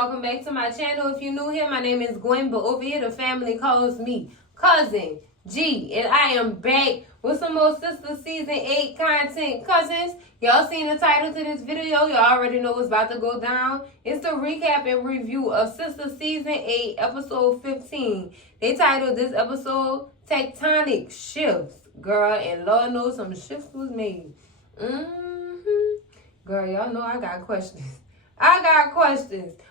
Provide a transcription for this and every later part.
welcome back to my channel. If you're new here, my name is Gwen, but over here the family calls me Cousin G, and I am back with some more Sistas Season 8 content. Cousins, y'all seen the title to this video. Y'all already know what's about to go down. It's the recap and review of Sistas Season 8, Episode 15. They titled this episode Tectonic Shifts. Girl, and Lord knows some shifts was made. Girl, y'all know I got questions.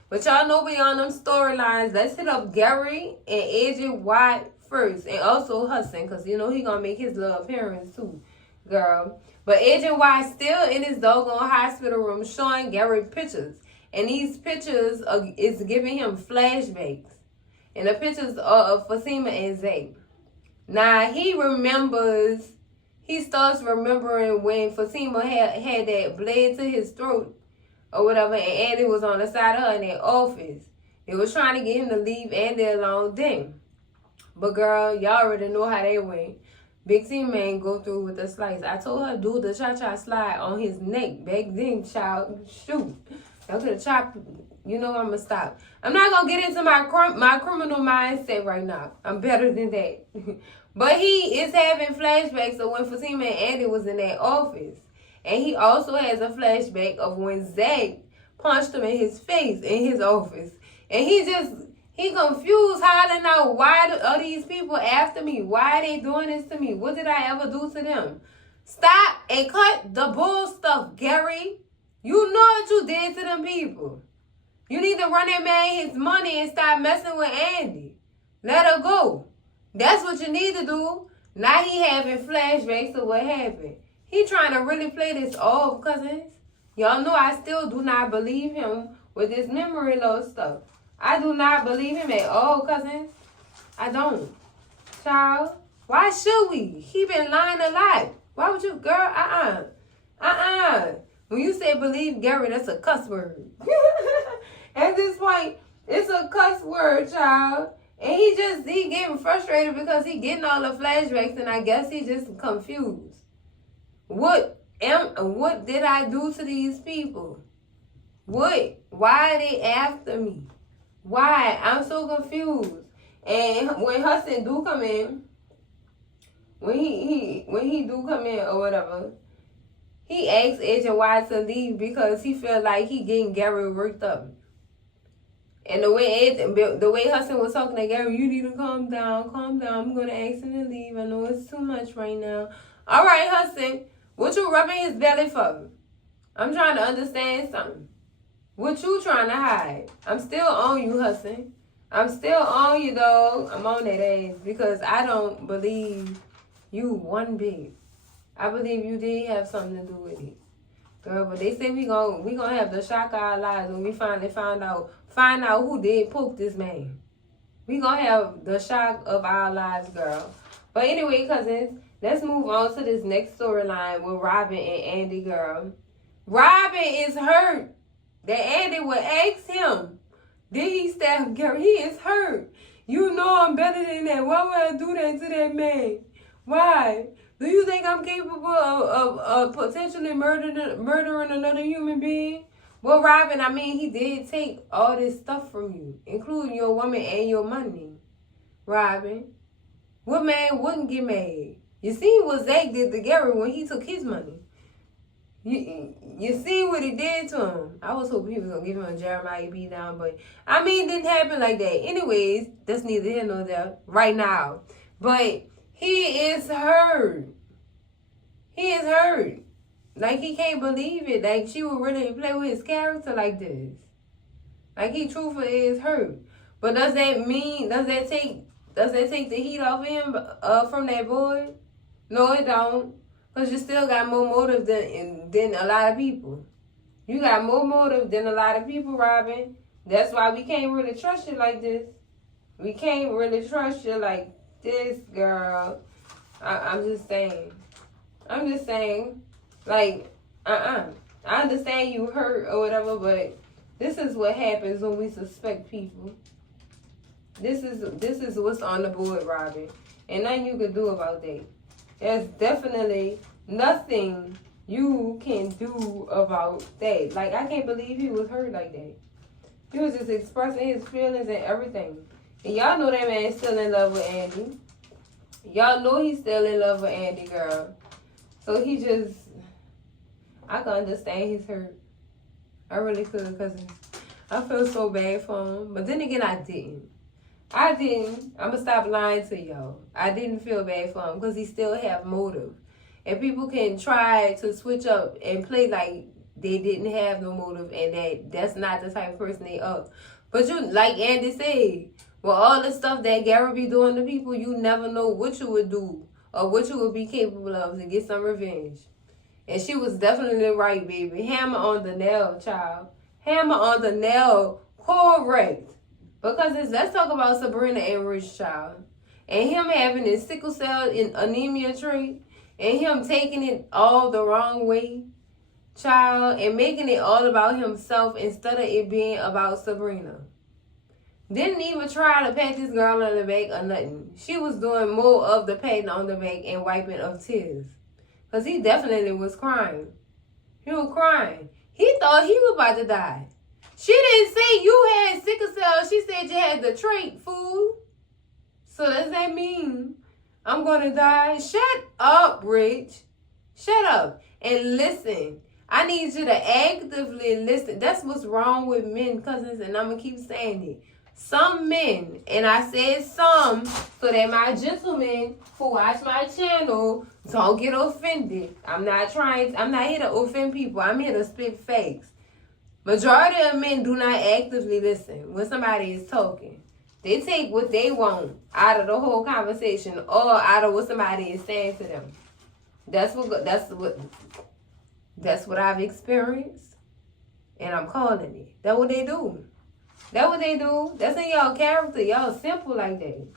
But y'all know we on them storylines. Let's hit up Gary and Agent White first. And also Hudson, because you know he gonna make his little appearance too, girl. But Agent White still in his doggone hospital room showing Gary pictures. And these pictures is giving him flashbacks. And the pictures are of Fatima and Zach. Now he starts remembering when Fatima had that blade to his throat or whatever, and Andy was on the side of her in their office. They was trying to get him to leave Andy alone then. But girl, y'all already know how they went. Big T Man go through with the slice. I told her to do the cha-cha slide on his neck back then, child. Shoot. I could have chopped. You know I'm going to stop. I'm not going to get into my criminal mindset right now. I'm better than that. But he is having flashbacks of when Fatima and Andy was in that office. And he also has a flashback of when Zach punched him in his face in his office. And he confused, hollering out, why are these people after me? Why are they doing this to me? What did I ever do to them? Stop and cut the bull stuff, Gary. You know what you did to them people. You need to run that man his money and stop messing with Andy. Let her go. That's what you need to do. Now he having flashbacks of what happened. He trying to really play this off, cousins. Y'all know I still do not believe him with this memory loss stuff. I do not believe him at all, cousins. I don't. Child, why should we? He been lying a lot. Why would you, girl? When you say believe Gary, that's a cuss word. At this point, it's a cuss word, child. And he getting frustrated because he getting all the flashbacks, and I guess he just confused. What did I do to these people? Why are they after me? Why? I'm so confused. And when Hudson do come in, when he do come in or whatever, he asks Agent White to leave because he feel like he getting Gary worked up. And the way Hudson was talking to Gary, you need to calm down. I'm gonna ask him to leave. I know it's too much right now. All right, Hudson, what you rubbing his belly for? I'm trying to understand something. What you trying to hide? I'm still on you, Hudson. I'm still on you, dog. I'm on that ass because I don't believe you one bit. I believe you did have something to do with it, girl. But they say we gonna have the shock of our lives when we finally find out who did poke this man. We gonna have the shock of our lives, girl. But anyway, cousins, let's move on to this next storyline with Robin and Andy, girl. Robin is hurt that Andy would ask him, did he stab Gary? He is hurt. You know I'm better than that. Why would I do that to that man? Why? Do you think I'm capable of potentially murdering another human being? Well, Robin, I mean, he did take all this stuff from you, including your woman and your money. Robin, what man wouldn't get mad? You see what Zach did to Gary when he took his money. You see what he did to him. I was hoping he was going to give him a Jeremiah beat down, but I mean, it didn't happen like that. Anyways, that's neither here nor there right now. But he is hurt. He is hurt. Like, he can't believe it. Like, she would really play with his character like this. Like, he truthfully is hurt. But does that take the heat off him from that boy? No, it don't. Because you still got more motive than a lot of people. You got more motive than a lot of people, Robin. That's why we can't really trust you like this. We can't really trust you like this, girl. I'm just saying. Like, I understand you hurt or whatever, but this is what happens when we suspect people. This is what's on the board, Robin. And nothing you can do about that. There's definitely nothing you can do about that. Like, I can't believe he was hurt like that. He was just expressing his feelings and everything. And y'all know that man's still in love with Andy. Y'all know he's still in love with Andy, girl. So he just, I can understand his hurt. I really could, because I feel so bad for him. But then again, I didn't. I'm going to stop lying to y'all. I didn't feel bad for him because he still have motive. And people can try to switch up and play like they didn't have no motive and that's not the type of person they are. But you, like Andy said, with all the stuff that Gary be doing to people, you never know what you would do or what you would be capable of to get some revenge. And she was definitely right, baby. Hammer on the nail, child. Hammer on the nail, correct. Because let's talk about Sabrina and Rich, child. And him having his sickle cell and anemia trait. And him taking it all the wrong way, child. And making it all about himself instead of it being about Sabrina. Didn't even try to pat this girl on the back or nothing. She was doing more of the patting on the back and wiping of tears. Because he definitely was crying. He was crying. He thought he was about to die. She didn't say you had sickle cell. She said you had the trait, fool. So does that mean I'm going to die? Shut up, Rich. Shut up and listen. I need you to actively listen. That's what's wrong with men, cousins, and I'm going to keep saying it. Some men, and I said some, so that my gentlemen who watch my channel don't get offended. I'm not here to offend people. I'm here to spit facts. Majority of men do not actively listen when somebody is talking. They take what they want out of the whole conversation or out of what somebody is saying to them. That's what I've experienced, and I'm calling it. That's what they do. That's what they do. That's in y'all character. Y'all simple like that.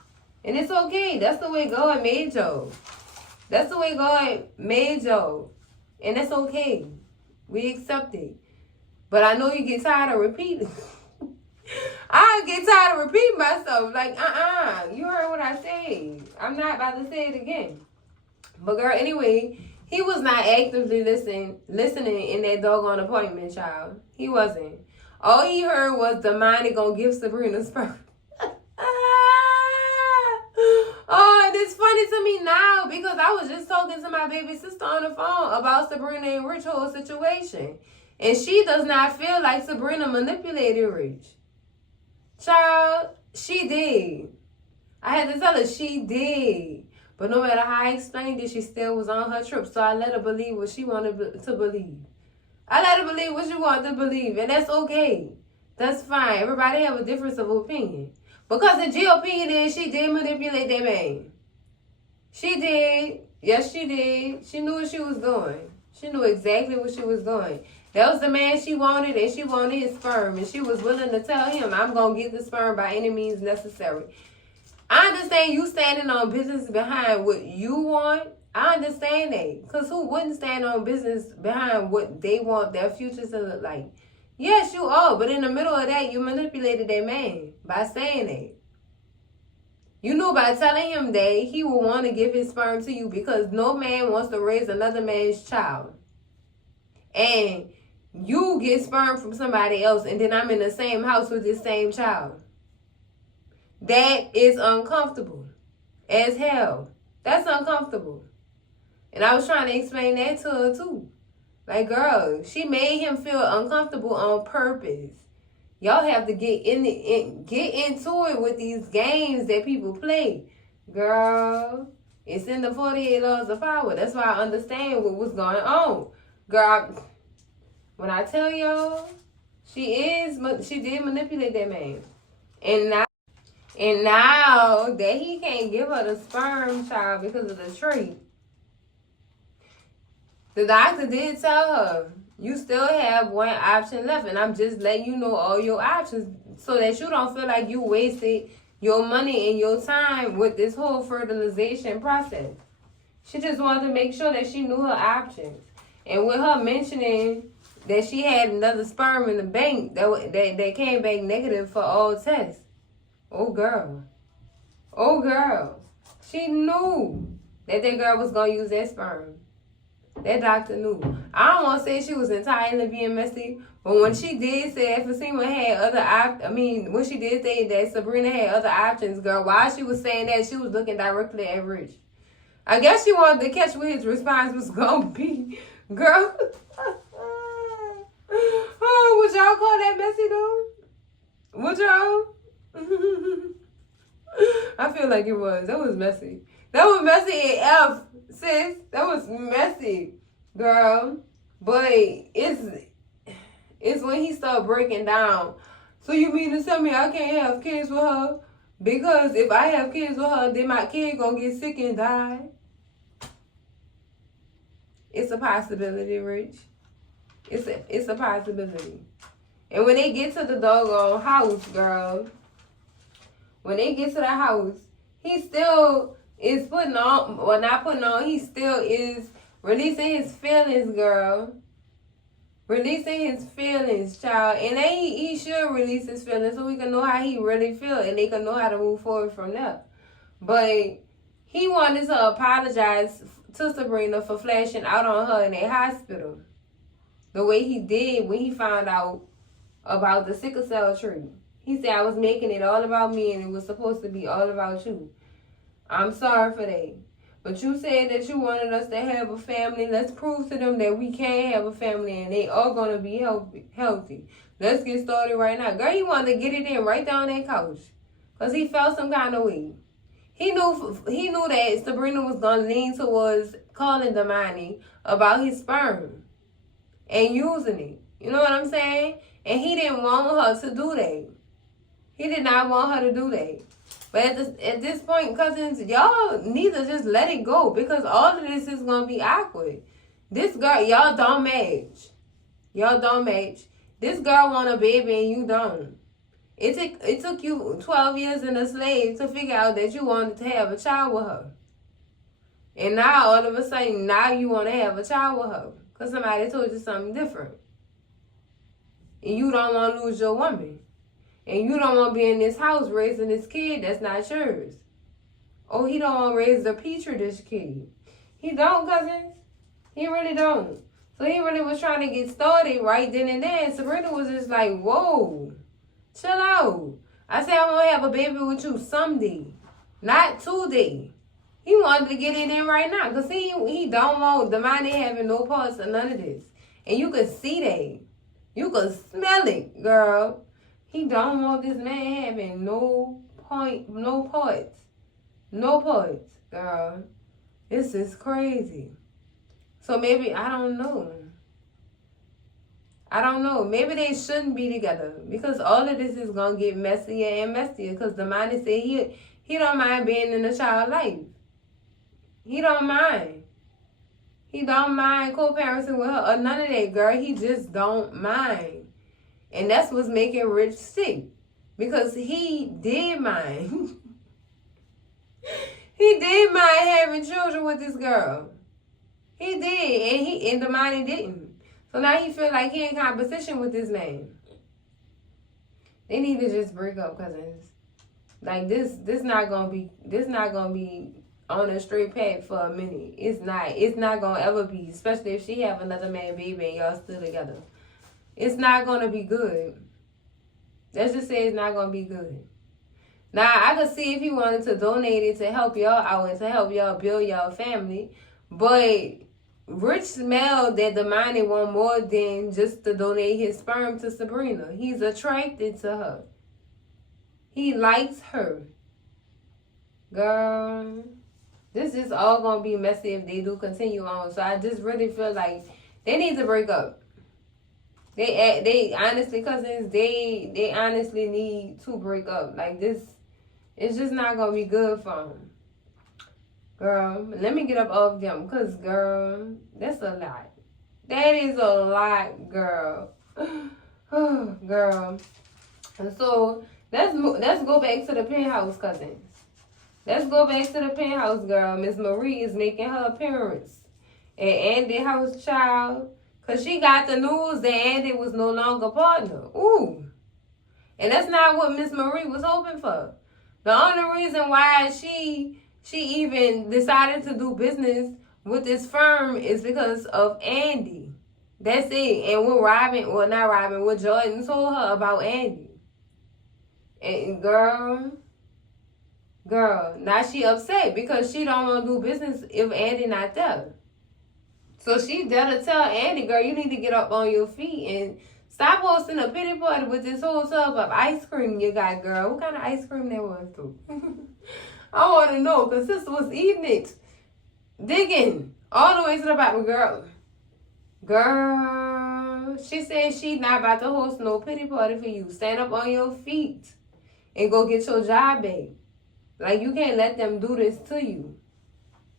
And it's okay. That's the way God made y'all. That's the way God made y'all. And that's okay. We accept it. But I know you get tired of repeating. I get tired of repeating myself. Like, you heard what I said. I'm not about to say it again. But girl, anyway, he was not actively listening in that doggone appointment, child. He wasn't. All he heard was the money gonna give Sabrina sperm. Oh, and it's funny to me now because I was just talking to my baby sister on the phone about Sabrina and Rich whole situation. And she does not feel like Sabrina manipulated Rich. Child, she did. I had to tell her she did. But no matter how I explained it, she still was on her trip. So I let her believe what she wanted to believe. I let her believe what she wanted to believe. And that's okay. That's fine. Everybody have a difference of opinion. Because the G opinion is she did manipulate that man. She did. Yes, she did. She knew what she was doing. She knew exactly what she was doing. That was the man she wanted, and she wanted his sperm. And she was willing to tell him, I'm going to get the sperm by any means necessary. I understand you standing on business behind what you want. I understand that. Because who wouldn't stand on business behind what they want their future to look like? Yes, you are. But in the middle of that, you manipulated that man by saying that. You knew by telling him that he would want to give his sperm to you because no man wants to raise another man's child. And you get sperm from somebody else and then I'm in the same house with this same child. That is uncomfortable as hell. That's uncomfortable. And I was trying to explain that to her too. Like, girl, she made him feel uncomfortable on purpose. Y'all have to get into it with these games that people play. Girl, it's in the 48 laws of power. That's why I understand what was going on. Girl, when I tell y'all, she did manipulate that man. And now that he can't give her the sperm, child, because of the trait, the doctor did tell her, you still have one option left. And I'm just letting you know all your options so that you don't feel like you wasted your money and your time with this whole fertilization process. She just wanted to make sure that she knew her options. And with her mentioning that she had another sperm in the bank that came back negative for all tests. Oh, girl. Oh, girl. She knew that girl was going to use that sperm. That doctor knew. I don't want to say she was entirely being messy, but when she did say that Fatima had when she did say that Sabrina had other options, girl, while she was saying that, she was looking directly at Rich. I guess she wanted to catch what his response was gonna be. Girl. Oh, would y'all call that messy though? Would y'all? I feel like it was. That was messy. That was messy AF, sis. That was messy, girl. But it's when he started breaking down. So you mean to tell me I can't have kids with her? Because if I have kids with her, then my kid gonna get sick and die? It's a possibility, Rich. It's a possibility. And when they get to the doggone house, girl, when they get to the house, he still is putting on, well, not putting on, he still is releasing his feelings, girl. Releasing his feelings, child. And then he should release his feelings so we can know how he really feels and they can know how to move forward from there. But he wanted to apologize to Sabrina for flashing out on her in a hospital. The way he did when he found out about the sickle cell tree. He said, I was making it all about me and it was supposed to be all about you. I'm sorry for that. But you said that you wanted us to have a family. Let's prove to them that we can have a family and they are going to be healthy. Let's get started right now. Girl, he wanted to get it in right down that couch. Because he felt some kind of way. He knew that Sabrina was going to lean towards calling Damani about his sperm and using it. You know what I'm saying? And he didn't want her to do that. He did not want her to do that. But at this point, cousins, y'all need to just let it go because all of this is going to be awkward. This girl, y'all don't match. Y'all don't match. This girl want a baby and you don't. It took you 12 years in a slave to figure out that you wanted to have a child with her. And now, all of a sudden, now you want to have a child with her because somebody told you something different. And you don't want to lose your woman. And you don't want to be in this house raising this kid that's not yours. Oh, he don't want to raise the Petri dish kid. He don't, cousins. He really don't. So he really was trying to get started right then and there. And Sabrina was just like, whoa, chill out. I said I want to have a baby with you someday, not today. He wanted to get it in right now. Because he don't want Damani having no parts of none of this. And you could see that. You could smell it, girl. He don't want this man having no parts, girl. This is crazy. So maybe, I don't know. Maybe they shouldn't be together because all of this is going to get messier and messier because Damani said he don't mind being in a child's life. He don't mind. He don't mind co-parenting with her or none of that, girl. He just don't mind. And that's what's making Rich sick. Because he did mind. He did mind having children with this girl. He did. And Damani didn't. So now he feel like he in competition with this man. They need to just break up, cousins. Like this not gonna be on a straight path for a minute. It's not gonna ever be, especially if she have another man baby and y'all still together. It's not going to be good. Let's just say it's not going to be good. Now, I could see if he wanted to donate it to help y'all out and to help y'all build y'all family. But Rich smelled that Damani want more than just to donate his sperm to Sabrina. He's attracted to her. He likes her. Girl, this is all going to be messy if they do continue on. So I just really feel like they need to break up. They honestly, cousins, they honestly need to break up. Like this, it's just not gonna be good for them. Girl, let me get up off them, cause girl, that's a lot. That is a lot, girl. Girl. And so let's go back to the penthouse, cousins. Let's go back to the penthouse, girl. Miss Marie is making her appearance at Andy's house, child. Because she got the news that Andy was no longer partner. Ooh. And that's not what Miss Marie was hoping for. The only reason why she even decided to do business with this firm is because of Andy. That's it. And what Robin, well, not Robin, what Jordan told her about Andy. And girl, now she upset because she don't want to do business if Andy not there. So she better tell Andy, girl, you need to get up on your feet and stop hosting a pity party with this whole tub of ice cream you got, girl. What kind of ice cream that was, too? I want to know, because sister was eating it. Digging all the way to the bottom, girl. Girl, she said she not about to host no pity party for you. Stand up on your feet and go get your job back. Like, you can't let them do this to you.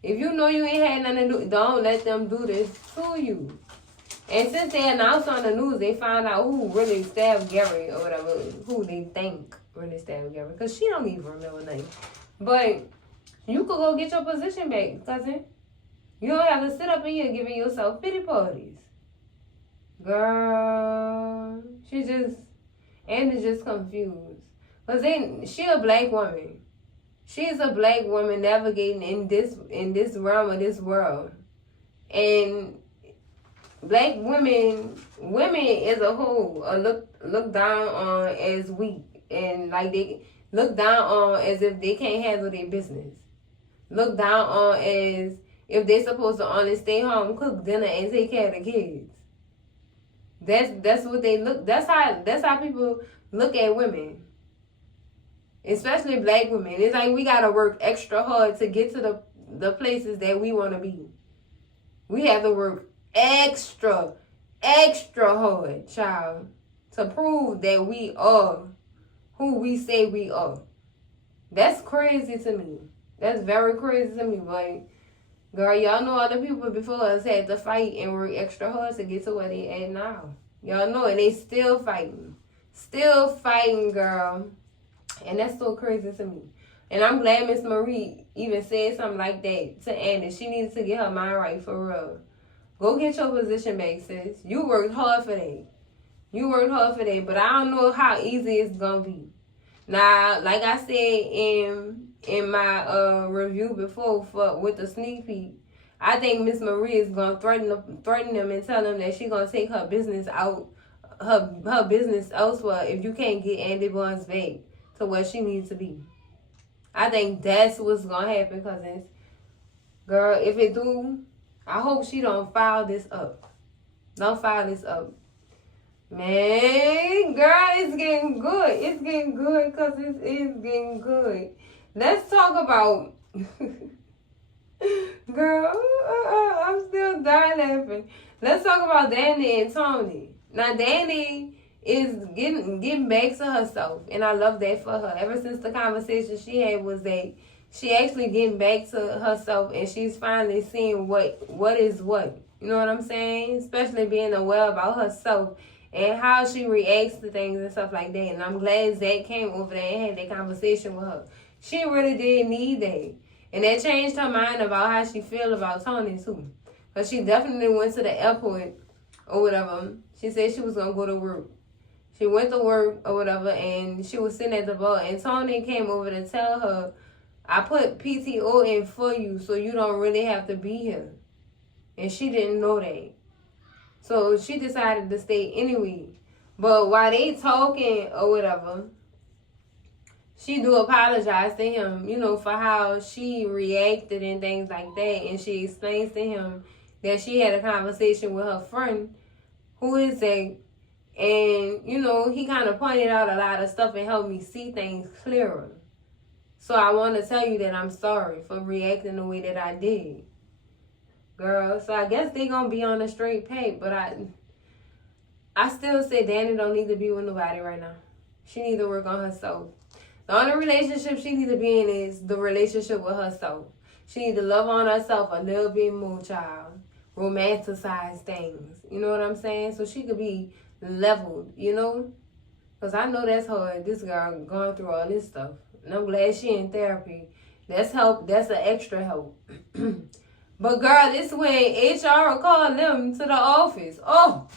If you know you ain't had nothing to do, don't let them do this to you. And since they announced on the news, they found out who really stabbed Gary or whatever, who they think really stabbed Gary. Because she don't even remember nothing. But you could go get your position back, cousin. You don't have to sit up in here giving yourself pity parties. Girl, Andy's just confused. Because she a black woman. She's a black woman navigating in this realm of this world. And black women as a whole are looked down on as weak. And like they look down on as if they can't handle their business. Look down on as if they're supposed to only stay home, cook dinner, and take care of the kids. That's what they look. That's how people look at women. Especially black women. It's like we gotta work extra hard to get to the places that we want to be. We have to work extra hard, child, to prove that we are who we say we are. That's crazy to me. That's very crazy to me, but girl, y'all know other people before us had to fight and work extra hard to get to where they at now. Y'all know, and they still fighting. Still fighting, girl. And that's so crazy to me. And I'm glad Miss Marie even said something like that to Andy. She needs to get her mind right for real. Go get your position back, sis. You worked hard for that. But I don't know how easy it's going to be. Now, like I said in my review before with the sneak peek, I think Miss Marie is going to threaten them and tell them that she's going to take her business out, her business elsewhere if you can't get Andy Barnes back to where she needs to be. I think that's what's going to happen, cousins. Girl, if it do, I hope she don't file this up. Don't file this up. Man, girl, it's getting good. It's getting good, cousins. It's getting good. Let's talk about... Girl, I'm still dying laughing. Let's talk about Danny and Tony. Now, Danny is getting back to herself, and I love that for her. Ever since the conversation she had was that she actually getting back to herself, and she's finally seeing what is what. You know what I'm saying? Especially being aware about herself and how she reacts to things and stuff like that. And I'm glad Zach came over there and had that conversation with her. She really did need that. And that changed her mind about how she feel about Tony, too. Because she definitely went to the airport or whatever. She said she was going to go to work. She went to work or whatever, and she was sitting at the bar. And Tony came over to tell her, I put PTO in for you so you don't really have to be here. And she didn't know that. So she decided to stay anyway. But while they talking or whatever, she do apologize to him, you know, for how she reacted and things like that. And she explains to him that she had a conversation with her friend, who is a, and, you know, he kind of pointed out a lot of stuff and helped me see things clearer. So I want to tell you that I'm sorry for reacting the way that I did. Girl, so I guess they going to be on a straight pay, but I still say Danny don't need to be with nobody right now. She need to work on herself. The only relationship she need to be in is the relationship with herself. She need to love on herself a little bit more, child. Romanticize things. You know what I'm saying? So she could be leveled, you know? Because I know that's hard. This girl going through all this stuff. And I'm glad she in therapy. That's help. That's an extra help. But girl, this when HR will call them to the office. Oh,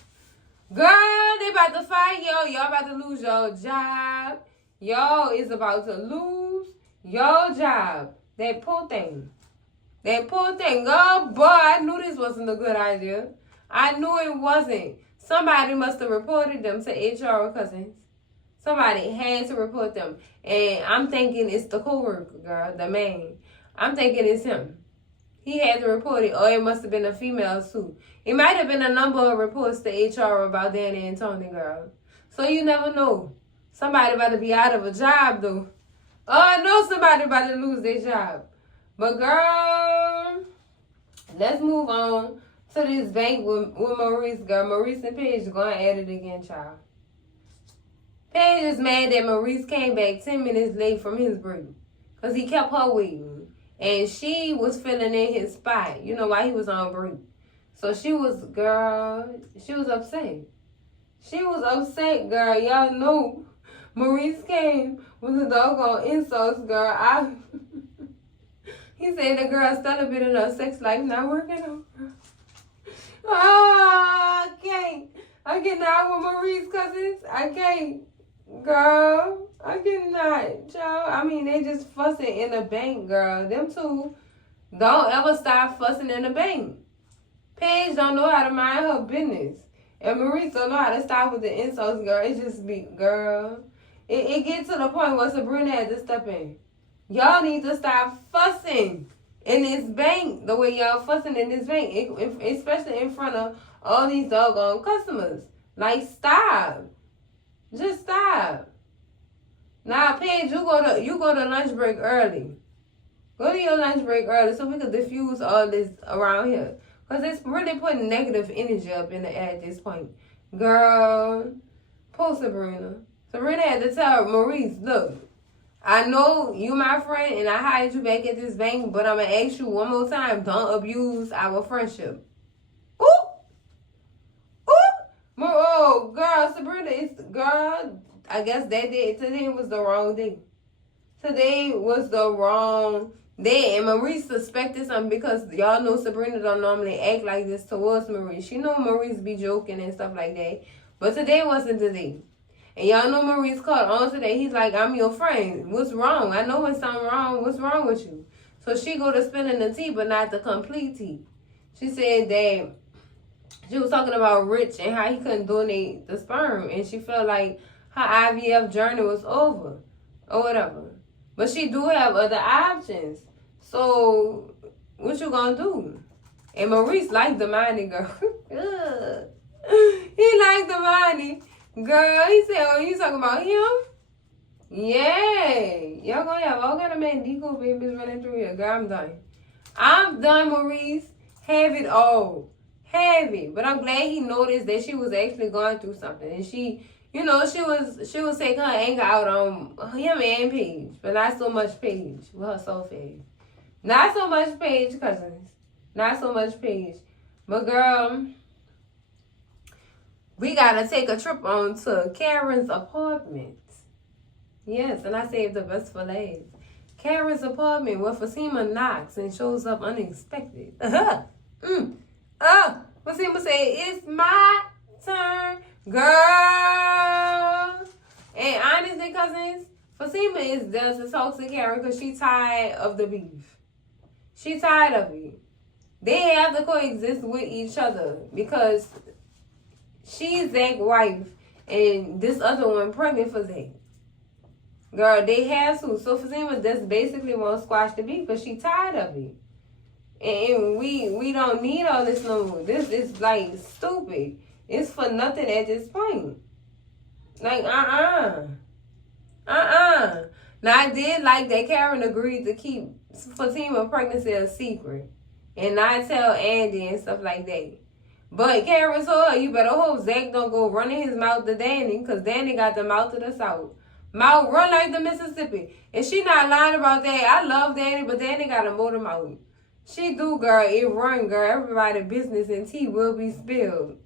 girl, they about to fire y'all. Y'all about to lose your job. Y'all is about to lose your job. That poor thing. That poor thing. Oh, boy, I knew this wasn't a good idea. I knew it wasn't. Somebody must have reported them to HR Cousins. Somebody had to report them. And I'm thinking it's the co-worker, girl, the man. I'm thinking it's him. He had to report it. Or it must have been a female, too. It might have been a number of reports to HR about Danny and Tony, girl. So you never know. Somebody about to be out of a job, though. Oh, I know somebody about to lose their job. But, girl, let's move on to this bank with Maurice, girl. Maurice and Paige going at it again, child. Paige is mad that Maurice came back 10 minutes late from his break because he kept her waiting. And she was filling in his spot, you know, while he was on break. So she was upset. She was upset, girl. Y'all know Maurice came with the doggone insults, girl. He said the girl Stella been in her sex life not working on her. Oh, I can't. I cannot with Maurice Cousins. I can't. Girl, I cannot. Child. I mean, they just fussing in the bank, girl. Them two don't ever stop fussing in the bank. Paige don't know how to mind her business. And Maurice don't know how to stop with the insults, girl. It just be, girl. It gets to the point where Sabrina had to step in. Y'all need to stop fussing in this bank the way y'all fussing in this bank, especially in front of all these doggone customers. Like, stop. Just stop. Now, Paige, you go to lunch break early. Go to your lunch break early so we can diffuse all this around here. Because it's really putting negative energy up in the air at this point. Girl, poor Sabrina. Sabrina had to tell Maurice, look, I know you my friend and I hired you back at this bank, but I'm going to ask you one more time, don't abuse our friendship. Ooh! Oh, girl, Sabrina, girl, I guess today was the wrong day. Today was the wrong day. And Maurice suspected something because y'all know Sabrina don't normally act like this towards Maurice. She know Maurice be joking and stuff like that. But today wasn't the day. And y'all know Maurice called on today. He's like, I'm your friend. What's wrong? I know when something wrong. What's wrong with you? So she go to spilling the tea, but not the complete tea. She said that she was talking about Rich and how he couldn't donate the sperm. And she felt like her IVF journey was over. Or whatever. But she do have other options. So, what you gonna do? And Maurice liked the money, girl. He liked the money. Girl, he said, oh, you talking about him? Yeah. Y'all gonna have all kind of Mandico babies running through here. Girl, I'm done. I'm done, Maurice. Have it all. Have it. But I'm glad he noticed that she was actually going through something. And she, you know, she was taking her anger out on him and Paige. But not so much Paige with her soft ass. Not so much Paige, Cousins. Not so much Paige. But girl, we gotta take a trip on to Karen's apartment. Yes, and I saved the best for last. Karen's apartment where Fatima knocks and shows up unexpected. Fatima say, it's my turn, girl. And honestly, Cousins, Fatima is there to talk to Karen because she's tired of the beef. She tired of it. They have to coexist with each other because she's Zach's wife and this other one pregnant for Zach. Girl, they have to. So Fatima just basically want to squash the beef because she tired of it. And we don't need all this no more. This is like stupid. It's for nothing at this point. Like, Now, I did like that Karen agreed to keep Fatima pregnancy a secret and not tell Andy and stuff like that. But Karen told her, you better hope Zach don't go running his mouth to Danny because Danny got the mouth of the South. Mouth run like the Mississippi. And she not lying about that. I love Danny, but Danny got a motor mouth. She do, girl. It run, girl. Everybody business and tea will be spilled,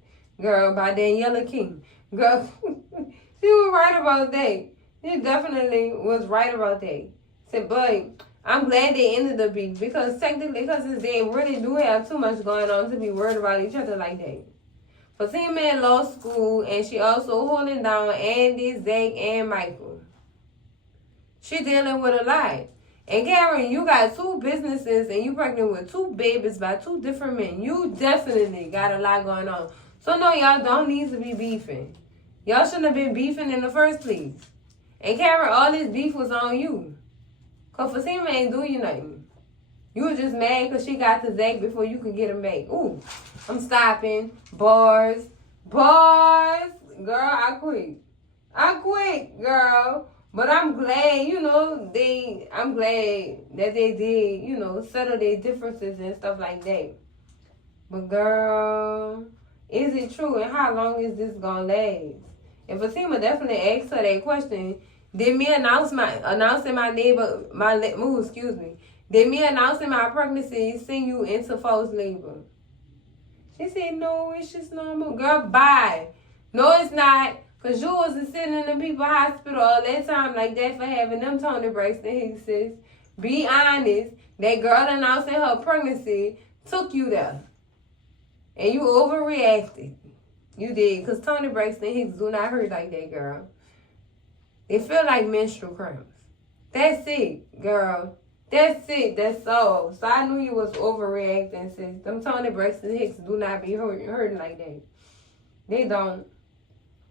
girl, by Daniela King. Girl, she was right about that. She definitely was right about that. Said, but I'm glad they ended the beef because technically, because they really do have too much going on to be worried about each other like that. Fatima in law school, and she also holding down Andy, Zach, and Michael. She dealing with a lot. And Karen, you got 2 businesses and you pregnant with 2 babies by 2 different men. You definitely got a lot going on. So no, y'all don't need to be beefing. Y'all shouldn't have been beefing in the first place. And Karen, all this beef was on you. Because Fatima ain't do you nothing. You were just mad because she got to Zach before you could get him back. Ooh, I'm stopping. Bars. Girl, I quit, girl. But I'm glad, I'm glad that they did, settle their differences and stuff like that. But girl, is it true? And how long is this gonna last? And Fatima definitely asked her that question. Did me announcing my pregnancy send you into false labor? She said, no, it's just normal. Girl, bye. No, it's not. Because you wasn't sitting in the people's hospital all that time like that for having them Tony Braxton Hickses. Be honest. That girl announcing her pregnancy took you there. And you overreacted. You did. Because Tony Braxton Hicks do not hurt like that, girl. They feel like menstrual cramps. That's it, girl. That's it. That's all. So I knew you was overreacting, sis. Them Tony Braxton Hicks do not be hurting like that. They don't.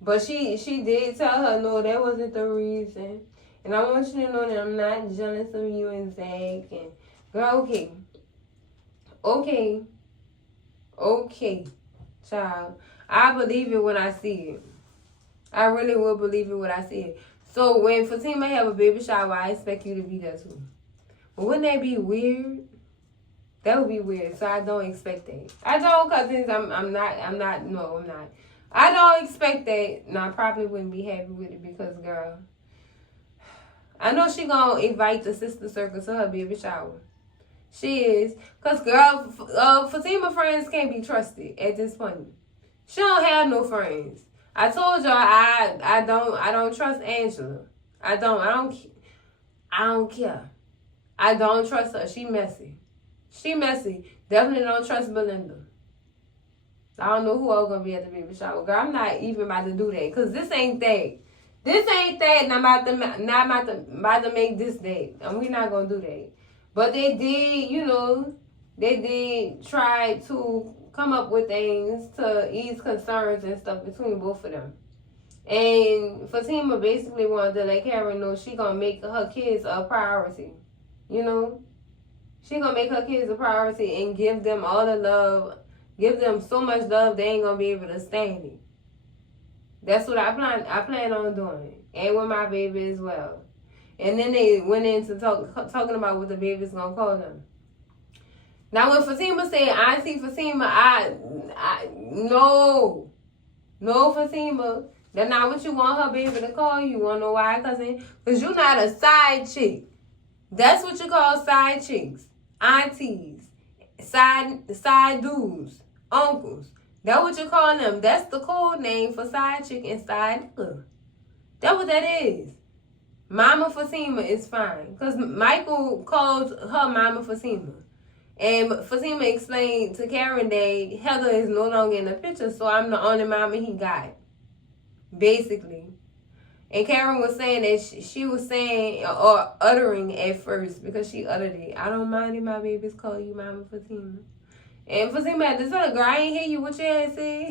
But she did tell her, no, that wasn't the reason. And I want you to know that I'm not jealous of you and Zach. And girl, okay, child. I believe it when I see it. I really will believe it when I see it. So when Fatima have a baby shower, I expect you to be there too. But wouldn't that be weird? That would be weird. So I don't expect that. I don't, cousins. I'm not. I don't expect that. No, I probably wouldn't be happy with it because, girl, I know she gonna invite the sister circle to her baby shower. She is. Because, girl, Fatima friends can't be trusted at this point. She don't have no friends. I told y'all I don't trust Angela. I don't care. I don't trust her. She messy. Definitely don't trust Belinda. I don't know who else gonna be at the baby shower. Girl, I'm not even about to do that. Cause this ain't that. And I'm about to make this that. And we're not gonna do that. But they did try to come up with things to ease concerns and stuff between both of them. And Fatima basically wanted to let Karen know she gonna make her kids a priority. She gonna make her kids a priority and give them all the love. Give them so much love they ain't gonna be able to stand it. That's what I plan on doing. And with my baby as well. And then they went into talking about what the baby's gonna call them. Now when Fatima said Auntie Fatima, no Fatima. That's not what you want her baby to call you. You wanna know why, cousin? Because you're not a side chick. That's what you call side chicks. Aunties. Side dudes. Uncles. That's what you call them. That's the code name for side chick and side nigga. That's what that is. Mama Fatima is fine. Because Michael called her Mama Fatima. And Fatima explained to Karen that Heather is no longer in the picture, so I'm the only mama he got. Basically. And Karen was saying that she was saying or uttering at first because she uttered it. I don't mind if my babies call you Mama Fatima. And Fatima had to tell her, girl, I ain't hear you what you had said.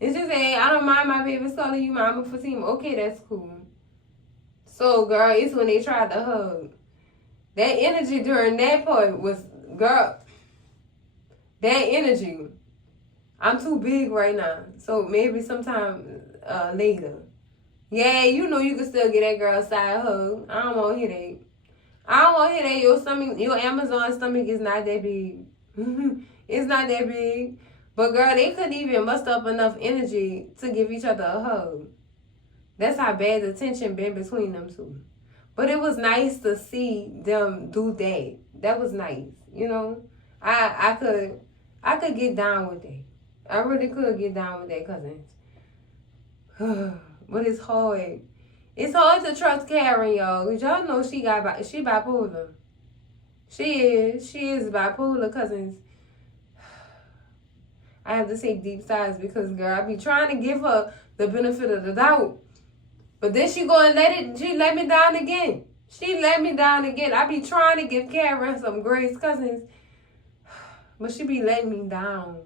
And she said, I don't mind my babies calling you Mama Fatima. Okay, that's cool. So, girl, it's when they tried to hug. That energy during that part was, girl, that energy. I'm too big right now. So maybe sometime later. Yeah, you can still get that girl side hug. I don't want to hear that. Your stomach, your Amazon stomach is not that big. It's not that big. But girl, they couldn't even muster up enough energy to give each other a hug. That's how bad the tension been between them two. But it was nice to see them do that. That was nice. I could get down with that. I really could get down with that, cousins. But it's hard. It's hard to trust Karen, y'all. Cause y'all know she bipolar. She is bipolar, cousins. I have to take deep sighs because, girl, I be trying to give her the benefit of the doubt. But then she let me down again. She let me down again. I be trying to give Karen some grace, cousins. But she be letting me down.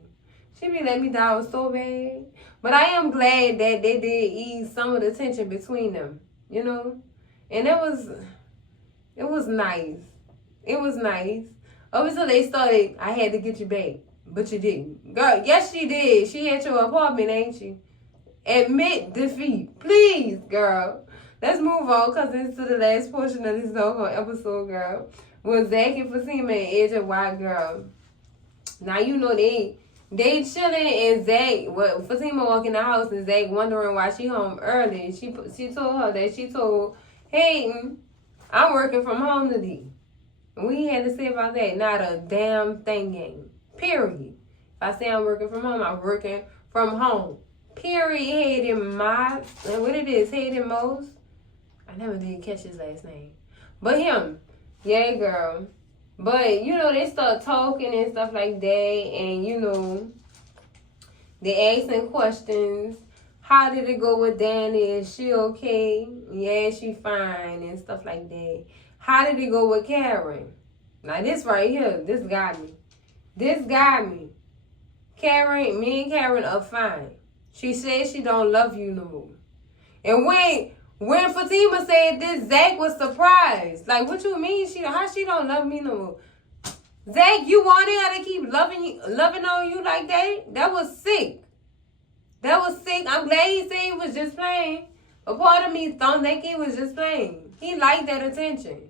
She be letting me down so bad. But I am glad that they did ease some of the tension between them. You know? And it was nice. It was nice. Up until they started, I had to get you back. But you didn't. Girl, yes she did. She at your apartment, ain't she? Admit defeat. Please, girl. Let's move on, cousins, to the last portion of this doggone episode, girl. With Zach and Fatima and Edge and White, girl. Now, you know they chilling and Zach, Fatima walking the house and Zach wondering why she home early. She told her that she told Hayden, I'm working from home today. And we had to say about that. Not a damn thing game. Period. If I say I'm working from home, I'm working from home. Period. Hayden what it is, Hayden Mose. I never did catch his last name. But him. Yeah, girl. But, you know, they start talking and stuff like that. And, you know, they asking questions. How did it go with Danny? Is she okay? Yeah, she fine and stuff like that. How did it go with Karen? Now, this right here, this got me. This got me. Karen, me and Karen are fine. She said she don't love you no more. And when Fatima said this, Zach was surprised. Like, what you mean? How she don't love me no more? Zach, you wanted her to keep loving on you like that? That was sick. That was sick. I'm glad he said he was just playing. A part of me thought that he was just playing. He liked that attention.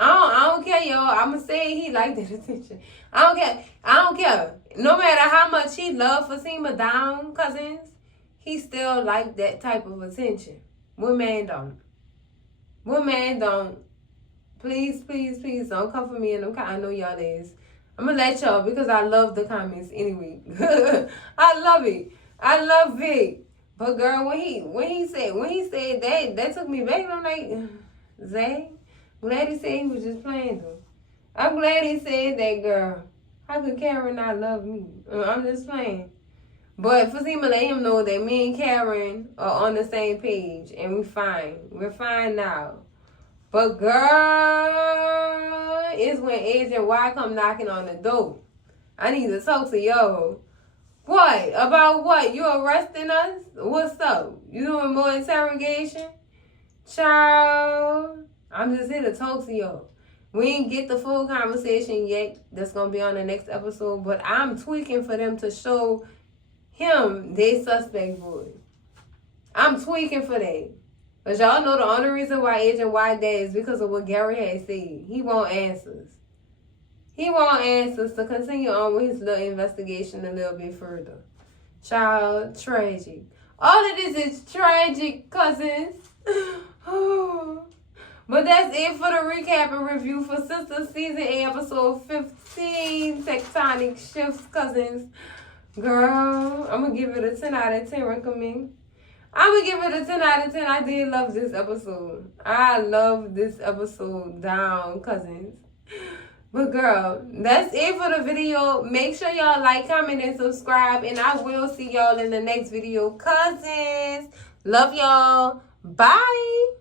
I don't care, y'all. I'ma say he liked that attention. I don't care. No matter how much he loved Fatima down, cousins, he still liked that type of attention. What man don't? What man don't? Please, please, please don't come for me in them comments. I know y'all is. I'm gonna let y'all because I love the comments anyway. I love it. I love it. But girl, when he said that took me back. And I'm like, Zay, glad he said he was just playing though. I'm glad he said that, girl. How could Karen not love me? I'm just playing. But Fatima let him know that me and Karen are on the same page and we're fine. We're fine now. But girl, it's when Agent Y come knocking on the door. I need to talk to y'all. What? About what? You arresting us? What's up? You doing more interrogation? Child, I'm just here to talk to y'all. We ain't get the full conversation yet. That's going to be on the next episode. But I'm tweaking for them to show him their suspect boy. I'm tweaking for that. But y'all know the only reason why Agent White dead is because of what Gary had said. He want answers. He want answers to continue on with his little investigation a little bit further. Child, tragic. All of this is tragic, cousins. But that's it for the recap and review for Sistas Season 8, Episode 15, Tectonic Shifts, cousins. Girl, I'm going to give it a 10 out of 10 recommend. I'm going to give it a 10 out of 10. I did love this episode. I love this episode down, cousins. But girl, that's it for the video. Make sure y'all like, comment, and subscribe. And I will see y'all in the next video, cousins. Love y'all. Bye.